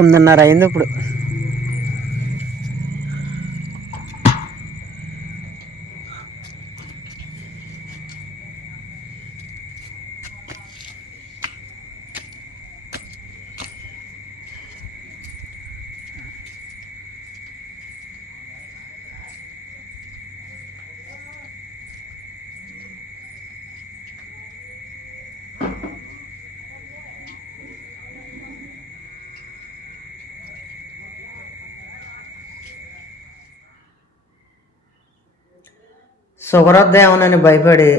తొమ్మిదిన్నర అయింది ఇప్పుడు. షుగర్ వద్దేమోనని భయపడి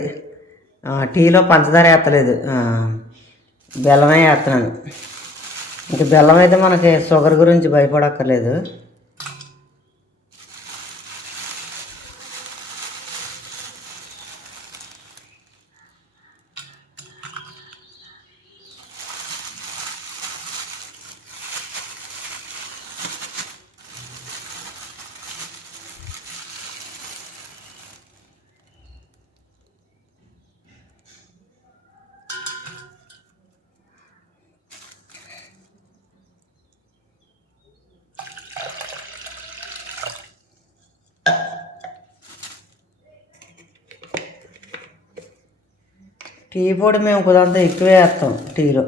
టీలో పంచదార వేస్తలేదు బెల్లమే వేస్తున్నాను ఇంక బెల్లం అయితే మనకి షుగర్ గురించి భయపడక్కర్లేదు. టీ పొడి మేము కుదంతా ఎక్కువే వేస్తాం టీలో.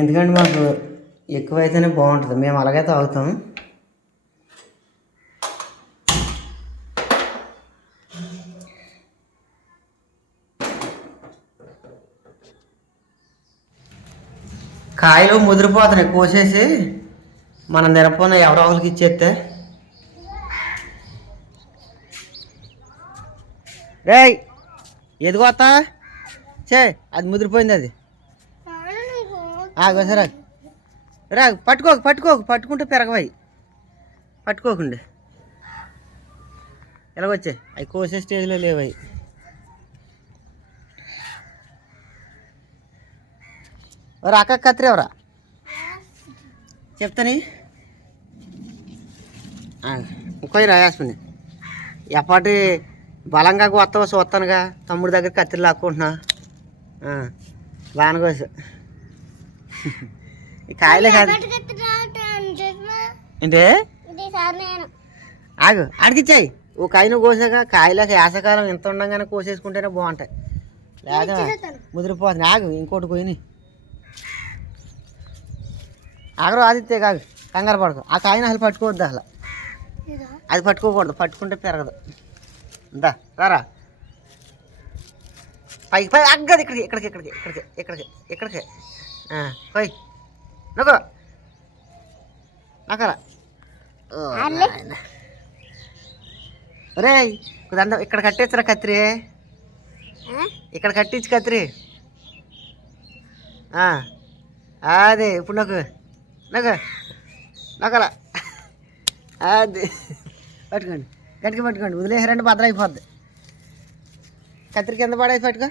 ఎందుకంటే మాకు ఎక్కువైతేనే బాగుంటుంది. మేము అలాగే తాగుతాం. కాయలు ముదిరిపోతున్నాయి. కోసేసి మనం నిరపన ఎవరో ఒకరికి ఇచ్చేస్తే రేయ్ ఎదిగోతా చే అది ముదిరిపోయింది అది. ఆగో సరే. రా పట్టుకోకు పట్టుకోకు పట్టుకుంటే పెరగవాయి పట్టుకోకుండా. ఎలాగొచ్చే? అవి కోసే స్టేజ్లో లేవాయి ఎవరు అక్క కత్తిరి ఎవరా? చెప్తాని? ఇంకో రాయాసుని ఎప్పటి బలంగా వస్తావో చూస్తానుగా తమ్ముడి దగ్గర కత్తిరి లాక్కుంటున్నా. ఆ, బాగా కోసు ఈ కాయలే కాదు. ఏంటే? ఆగు ఆడికిచ్చాయి. ఓ కాయను కోసాక కాయలకు వేసకాలం ఎంత ఉండగానే కోసేసుకుంటేనే బాగుంటాయి. లేదా ముదిరిపోతుంది. ఆగు ఇంకోటి పోయినాయి ఆగరు ఆదిత్య కాదు కంగారు పడకు. ఆ కాయను అసలు పట్టుకోవద్దు అసలు. అది పట్టుకోకూడదు. పట్టుకుంటే పెరగదు. దా రారా. పైకి పై అగ్గది ఇక్కడికి ఇక్కడికి ఇక్కడికి ఇక్కడికి ఇక్కడికి ఇక్కడికి. పోయి. నొక్క. నక్కరా. రే దండ ఇక్కడ కట్టేచ్చరా కత్తిరి ఇక్కడ కట్టించు కత్తిరి ఆ, అదే ఇప్పుడు నాకు నాకు నకల అది. పట్టుకోండి. గట్టిగా పట్టుకోండి. వదిలేసారంటే భద్ర అయిపోద్ది కత్తిరి కింద పడేసి పట్టుకో.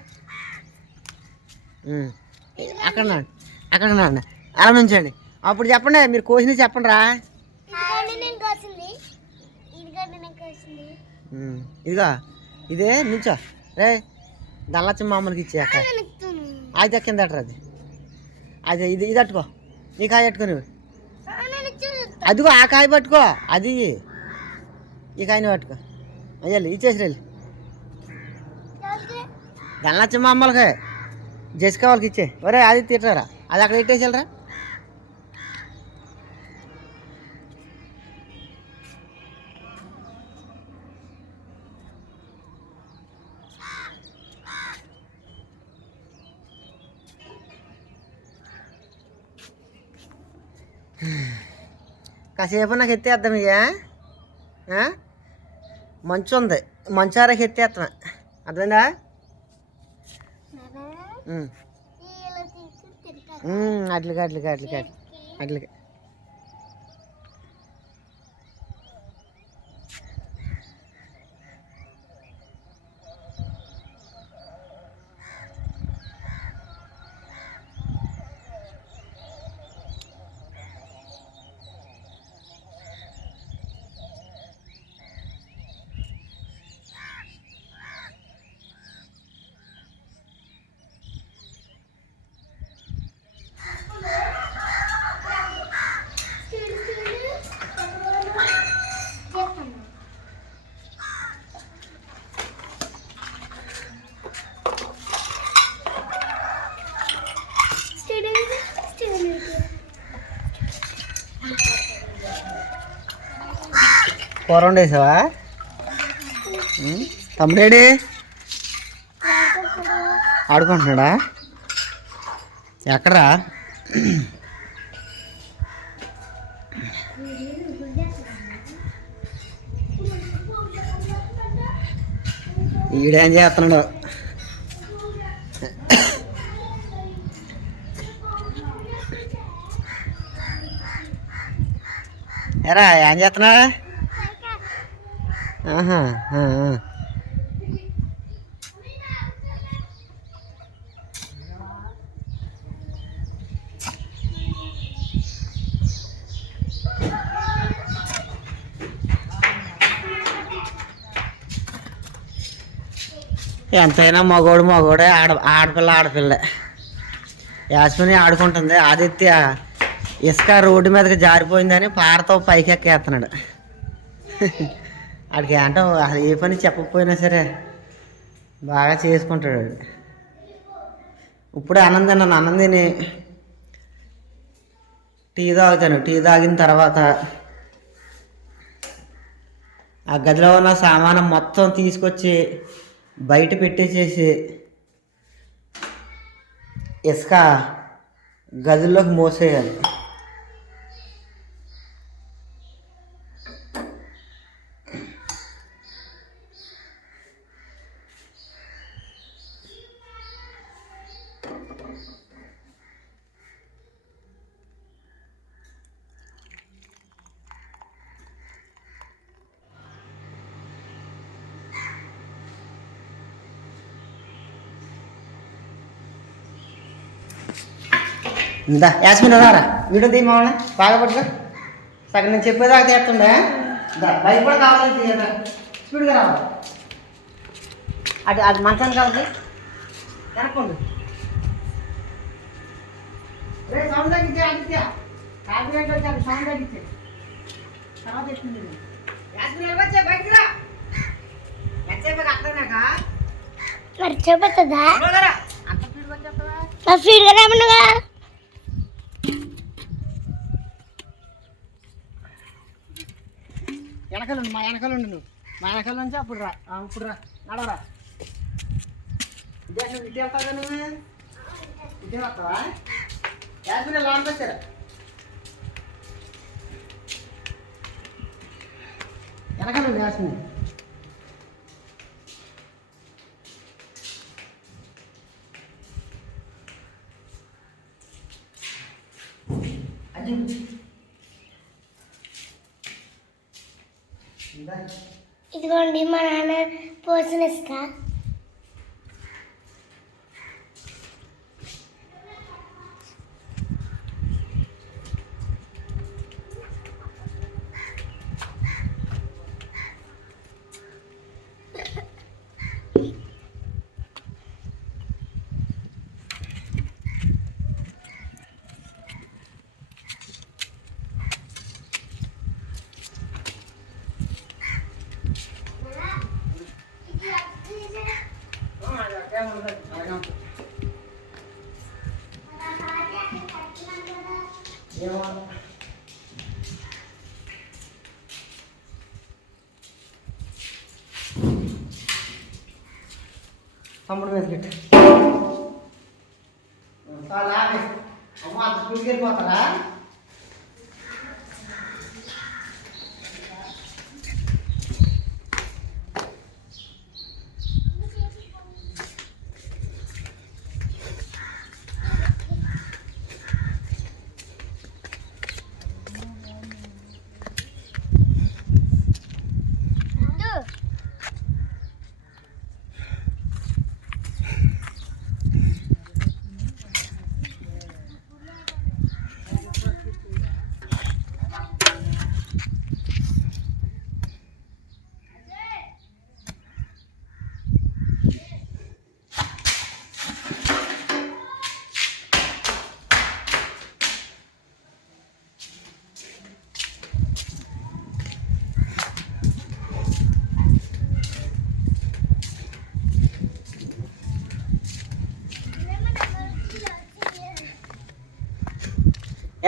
అక్కడ నాండి అక్కడ నాండి అలా నుంచండి. అప్పుడు చెప్పండి మీరు కోసింది చెప్పండి రా. ఇదిగో ఇదే నుంచో. రే దళ్ళచ్చి మామూలుకి ఇచ్చే అక్క. అది కింద అది అది ఇది ఇది అట్టుకో. ఈ కాయ పట్టుకొని అదిగో ఆ కాయ పట్టుకో. అది ఇక ఆయన పట్టుకో. అయ్యాలి ఇచ్చేసి వెళ్ళి. దళ్ళచ్చి అమ్మలకి. జెసికా వాళ్ళకి ఇచ్చే. ఒరే అది తిట్టరా అది అక్కడ ఇట్టేసి వెళ్ళరా? కాసేపు నాకు ఎత్తేద్దాం ఇక ఆ? మంచు ఉంది మంచారకు ఎత్తేస్తాం అర్థమైందా ఉమ్. ఉమ్, అట్లుగా అట్లుగా. కూర వండేసావా? తమ్ముడేడి ఆడుకుంటున్నాడా? ఎక్కడా? ఈడేం చేస్తున్నాడు? ఎరా ఏం చేస్తున్నావు? ఆహా, ఎంతైనా మగోడు మగోడే ఆడ ఆడపిల్ల ఆడపిల్ల. యాస్మిని ఆడుకుంటుంది. ఆదిత్య ఇసుక రోడ్డు మీదకి జారిపోయిందని పారతో పైకి ఎక్కేస్తున్నాడు వాడికి అంటే అసలు ఏ పని చెప్పకపోయినా సరే బాగా చేసుకుంటాడు వాడు. ఇప్పుడే ఆనందం నన్ను ఆనందిని టీ తాగుతాను టీ తాగిన తర్వాత ఆ గదిలో ఉన్న సామానం మొత్తం తీసుకొచ్చి బయట పెట్టేసేసి ఇసుక గదిలోకి మోసేయాలి ఇందా యాస్మిన్ రారా? వీడియో తీ మామూలు బాగా పట్టుకో. సగం నేను చెప్పేదాకా తీస్తుండే? బయట కూడా కావాలి తీయరా? స్పీడ్గా రావాలి అటు అది మంచాన్ని కావాలి. వెనక్కుండు. రే సౌండ్ తగ్గించే ఆదిత్య. కాపీరైట్ వచ్చాడు సౌండ్ తగ్గించే తర్వాత యాస్మిన్ వచ్చే బయటికి రా. ఎంతసేపు అక్కడనాక మరి చెబుతుందా అంత స్పీడ్గా స్పీడ్గా వెనకాలండి మా వెనకాల ఉండు నువ్వు. మా వెనకాల నుంచి అప్పుడు రా. ఆ, ఇప్పుడు రా. నడవరా. ఇదే నువ్వు ఇటే వెళ్తావు నువ్వు? ఇటే వస్తావా? యాస్మిన్ లోన్ వచ్చారా. వెనకాలండి యాస్మిన్ అది ఇందా ఇదిగోండి మా నాన్న పోసిన ఇసుక తమ్ముడు మీద పెట్టు అమ్మ అంత వెళ్ళిపోతారా?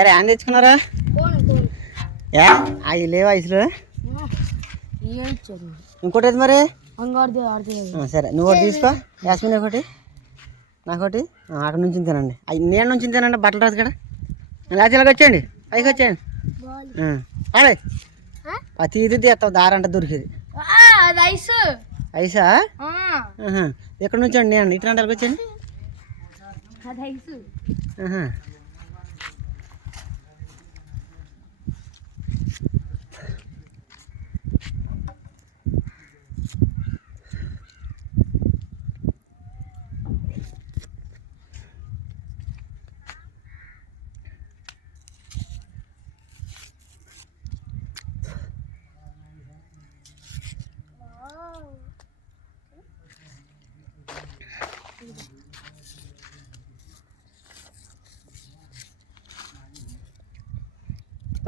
ఎరా ఏం తెచ్చుకున్నారా? ఏ? అవి లేవు ఐసులు? ఇంకోటి ఏది మరి సరే నువ్వు ఒకటి తీసుకో. యాస్మిన్ ఒకటి నాకోటి అక్కడ నుంచి తినండి. అవి నేను నుంచి తినండి బట్టలు రాదు కదా. లేకపోతే వచ్చేయండి. పైకి వచ్చేయండి. అదే ప్రతి ఇది తీస్తావు దారంట దొరికేది. ఐసా? ఎక్కడ నుంచి అండి నేను? ఇటు అంటే వచ్చేయండి.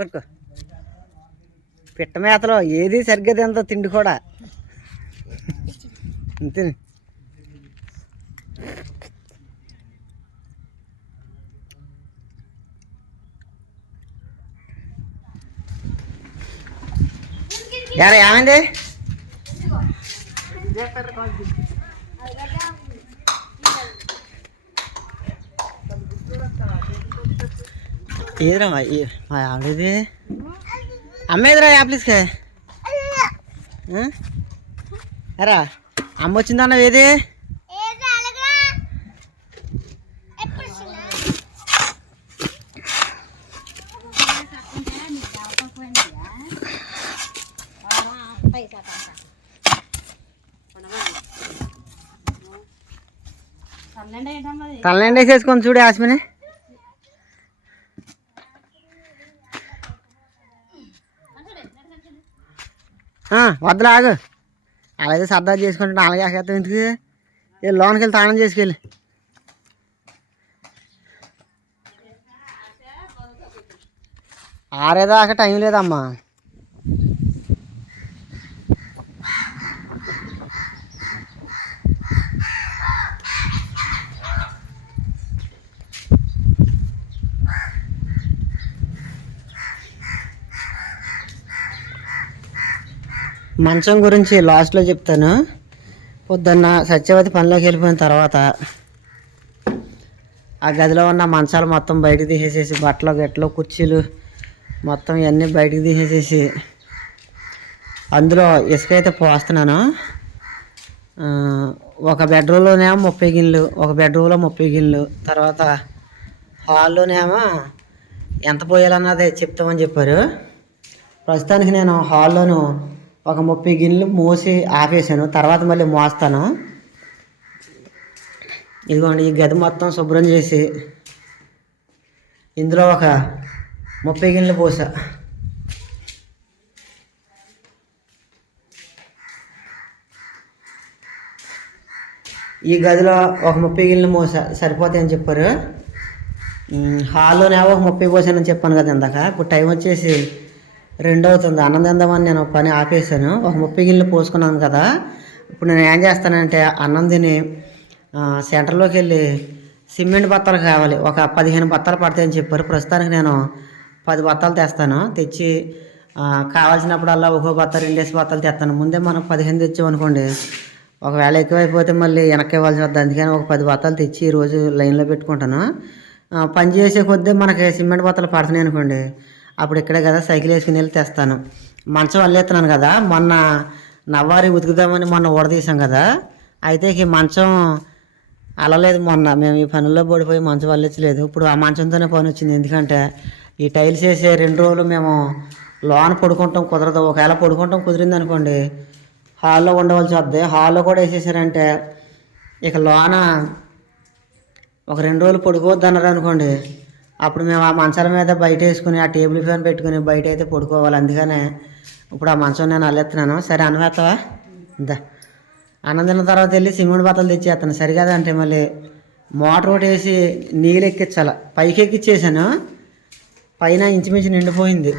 అది పిట్ట మేతలో ఏది సరిగ్గా తిందో తిండి కూడా. అంతే యారా ఏమైంది? ఏదిరా మా- మా ఆవిడది అమ్మేదిరా యాప్లీస్కే అరా అమ్మ వచ్చిందన్న ఏది? తలనిండా వేసేసుకొని చూడు యాస్మిని. వద్దలాగు వద్దులే ఆగు. అలాగే సర్దా చేసుకుంటే అలాగే ఆకేస్తాం ఎందుకు? ఏ లోనికి వెళ్ళి తానం చేసుకెళ్ళి. ఆరేదాకా టైం లేదమ్మా. మంచం గురించి లాస్ట్లో చెప్తాను. పొద్దున్న సత్యవతి పనిలోకి వెళ్ళిపోయిన తర్వాత ఆ గదిలో ఉన్న మంచాలు మొత్తం బయటకు తీసేసేసి బట్టలు గట్లో కుర్చీలు మొత్తం ఇవన్నీ బయటకు తీసేసేసి అందులో ఇసుక అయితే పోస్తున్నాను. ఒక బెడ్రూమ్లోనేమో ముప్పై గిన్నెలు ఒక బెడ్రూమ్లో ముప్పై గిన్నెలు తర్వాత హాల్లోనేమో ఎంత పోయాలన్నది చెప్తామని చెప్పారు. ప్రస్తుతానికి నేను హాల్లోను ఒక ముప్పై గిన్నెలు మోసి ఆపేసాను. తర్వాత మళ్ళీ మోస్తాను. ఇదిగోండి ఈ గది మొత్తం శుభ్రం చేసి ఇందులో ఒక ముప్పై గిన్నెలు పోసా. ఈ గదిలో ఒక ముప్పై గిన్నెలు మోసా. సరిపోతాయని చెప్పారు. హాల్లోనే ఒక ముప్పై పోసానని చెప్పాను కదా ఇందాక. ఇప్పుడు టైం వచ్చేసి రెండవుతుంది. అన్నం తిందామని నేను పని ఆపేసాను ఒక ముప్పై గిన్నెలు పోసుకున్నాను కదా. ఇప్పుడు నేను ఏం చేస్తానంటే అన్నం తిని సెంటర్లోకి వెళ్ళి సిమెంట్ బత్తాలు కావాలి. ఒక పదిహేను బత్తాలు పడతాయని చెప్పారు. ప్రస్తుతానికి నేను పది బత్తాలు తెస్తాను. తెచ్చి కావాల్సినప్పుడల్లా ఒక్కో బత్త రెండేసి బత్తాలు తెస్తాను. ముందే మనం పదిహేను తెచ్చామనుకోండి ఒకవేళ ఎక్కువైపోతే మళ్ళీ వెనక్కి ఇవ్వాల్సి వద్దు అందుకని ఒక పది బత్తాలు తెచ్చి ఈరోజు లైన్లో పెట్టుకుంటాను. పని చేసే కొద్దీ మనకి సిమెంట్ బత్తలు పడుతున్నాయి అనుకోండి అప్పుడు ఇక్కడే కదా సైకిల్ వేసుకుని వెళ్ళి తెస్తాను. మంచం అల్లేస్తున్నాను కదా మొన్న నవ్వారి ఉతుకుదామని మొన్న ఊడదీసాం కదా అయితే ఈ మంచం అలలేదు మొన్న. మేము ఈ పనుల్లో పడిపోయి మంచం అల్లెచ్చలేదు. ఇప్పుడు ఆ మంచంతోనే పని వచ్చింది. ఎందుకంటే ఈ టైల్స్ వేసే రెండు రోజులు మేము లోన పడుకుంటాం కుదరదు. ఒకవేళ పడుకుంటాం కుదిరింది అనుకోండి హాల్లో ఉండవలసి వద్ది హాల్లో కూడా వేసేసారంటే ఇక లోన ఒక రెండు రోజులు పడుకోవద్దు అన్నారు అనుకోండి అప్పుడు మేము ఆ మంచాల మీద బయట వేసుకుని ఆ టేబుల్ ఫ్యాన్ పెట్టుకుని బయట అయితే పడుకోవాలి. అందుకనే ఇప్పుడు ఆ మంచం నేను అల్లెత్తున్నాను. సరే అనవేస్తావా ఇందా అన్నం తిన్న తర్వాత వెళ్ళి సిమెంట్ బత్తలు తెచ్చేస్తాను. సరిగా అంటే మళ్ళీ మోటార్ ఒకటి వేసి నీళ్ళు ఎక్కించాల. పైకి ఎక్కిచ్చేసాను. పైన ఇంచుమించు నిండిపోయింది.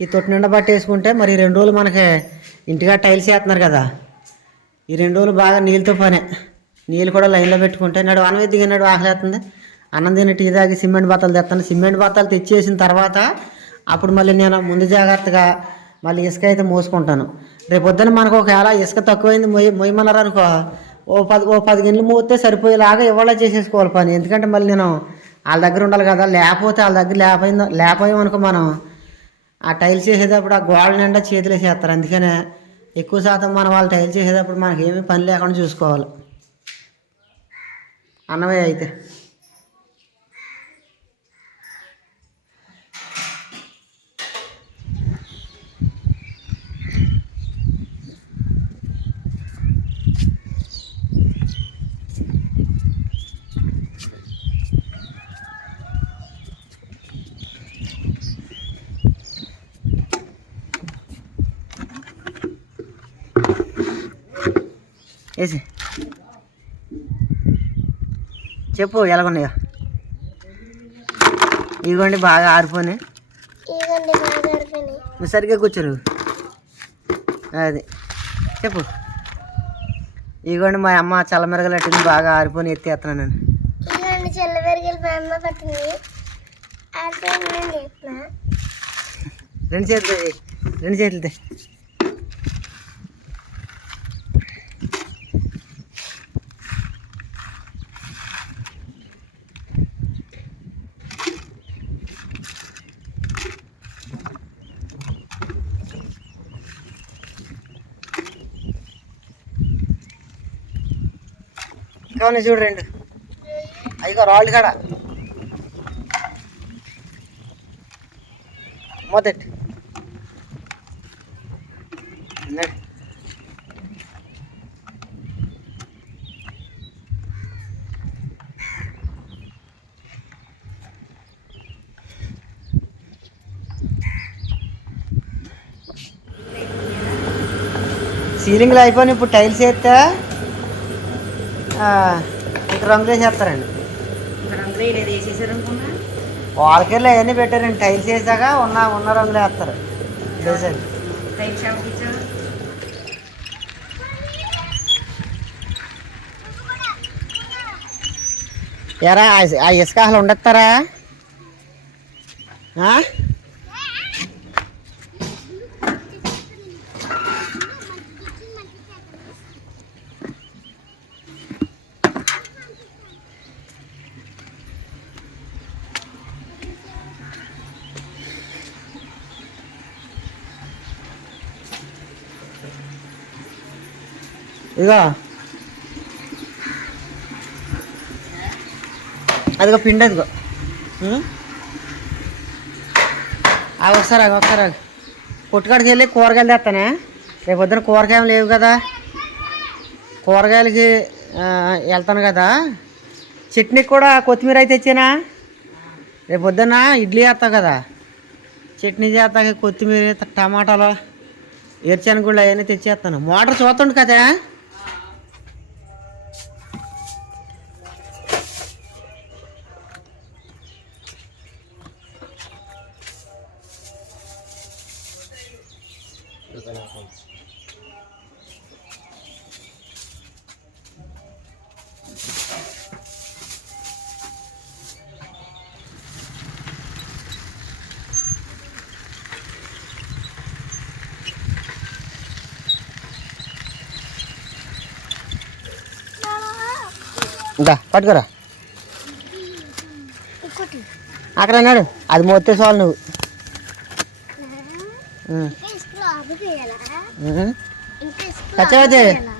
ఈ తొట్టి నిండా పట్టేసుకుంటే మరి ఈ రెండు రోజులు మనకి ఇంటిగా టైల్స్ వేస్తున్నారు కదా. ఈ రెండు రోజులు బాగా నీళ్ళతో పనే. నీళ్ళు కూడా లైన్లో పెట్టుకుంటే నాడు అన్నం దిగినాడు ఆకలేస్తుంది అన్నం టీ తాగి సిమెంట్ బత్తాలు తెస్తాను. సిమెంట్ బత్తాలు తెచ్చేసిన తర్వాత అప్పుడు మళ్ళీ నేను ముందు జాగ్రత్తగా మళ్ళీ ఇసుక అయితే మోసుకుంటాను. రేపు పొద్దున మనకు ఒకవేళ ఇసుక తక్కువైంది మొయ్యి మొయ్యమన్నారు అనుకో ఓ పది ఓ పది గిన్నెలు మోస్తే సరిపోయేలాగా ఇవాళ చేసేసుకోవాలి పని. ఎందుకంటే మళ్ళీ నేను వాళ్ళ దగ్గర ఉండాలి కదా లేకపోతే వాళ్ళ దగ్గర లేకపోయిందో లేకపోయామనుకో మనం. ఆ టైల్స్ చేసేటప్పుడు ఆ గోడ నిండా చేతులు వేసేస్తారు. అందుకనే ఎక్కువ శాతం మనం వాళ్ళు టైల్స్ చేసేటప్పుడు మనకి ఏమీ పని లేకుండా చూసుకోవాలి. అన్నవే అయితే. వేసి చెప్పు ఎలాగున్నాయో. ఇదిగోండి బాగా ఆరిపోయి నువ్వు సరిగ్గా కూర్చోరు. అది. చెప్పు. ఇదిగోండి మా అమ్మ చల్లమెరగలట్టింది బాగా ఆరిపోయి ఎత్తేస్తున్నాను నేను. ఇదిగోండి మా అమ్మ పట్టింది. రెండు చేతులు. రెండు చేతులు ఇంకా ఉన్నాయి చూడు రెండు. అయ్యో రాళ్ళు కాడ. మొదటి. సీలింగ్లో అయిపోయిన ఇప్పుడు టైల్స్ వేస్తే ఆ, ఇంక రంగులు వేసేస్తారండి వాళ్ళకెళ్ళి అవన్నీ పెట్టారండి. టైల్స్ వేసాక ఉన్న ఉన్న రంగులు వేస్తారు. డిజైన్. ఎరా ఆ ఇసుక అసలు ఉండస్తారా? ఇదిగో. అదిగో పిండి అదిగో. అవి ఒకసారి అవి ఒకసారి అవి కొట్టుకాడికి వెళ్ళి కూరగాయలు తెస్తానే రేపు పొద్దున కూరగాయలు లేవు కదా. కూరగాయలకి వెళ్తాను కదా. చట్నీకి కూడా కొత్తిమీర అయితే తెచ్చానా? రేపు పొద్దున్న ఇడ్లీ వేస్తావు కదా. చట్నీ చేస్తాక కొత్తిమీర టమాటాలు ఏర్చనగుళ్ళు అవన్నీ తెచ్చేస్తాను. మోటార్ చూస్తుండు కదా. ఇంకా పట్టుకోరా. అక్కడ అన్నాడు అది మోస్తే చాలు నువ్వు. చేయాలా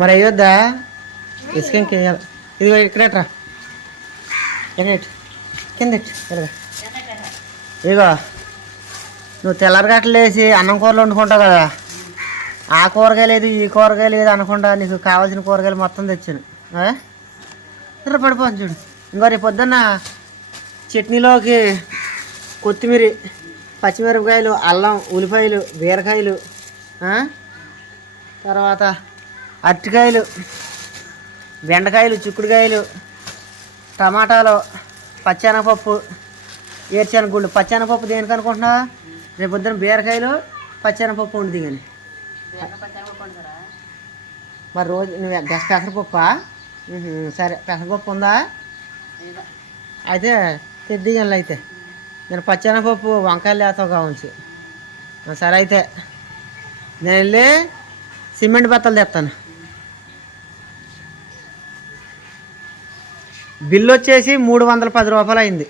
మరి అయ్యొద్దా ఇసుక ఇంకేయాలి ఇదిగో ఇక్కడట్రా ఎన్నట్టు కింద. ఇదిగో. నువ్వు తెల్లరగట్లు వేసి అన్నం కూరలు వండుకుంటావు కదా. ఆ కూరగాయ లేదు ఈ కూరగాయ లేదు అనకుండా నీకు కావాల్సిన కూరగాయలు మొత్తం తెచ్చాను. ఆ? పడిపోను చూడు. ఇంకో రేపు పొద్దున్న చట్నీలోకి కొత్తిమీర పచ్చిమిరపకాయలు అల్లం ఉల్లిపాయలు బీరకాయలు తర్వాత అరటికాయలు బెండకాయలు చిక్కుడుకాయలు టమాటాలు పచ్చెనగపప్పు ఏరుశనగుళ్ళు పచ్చెనగపప్పు దేనికి అనుకుంటున్నావా రేపు పొద్దున బీరకాయలు పచ్చెనగపప్పు ఉండి కానీ మరి రోజు నువ్వు పెస పెసరపప్పా సరే. పెసరపప్పు ఉందా? అయితే తెద్దిగండి అయితే. నేను పచ్చెనపప్పు వంకాయలు లేతో కావచ్చు సరే అయితే. నేను వెళ్ళి సిమెంట్ బత్తలు తెస్తాను బిల్లు వచ్చేసి మూడు వందల పది రూపాయలు అయింది.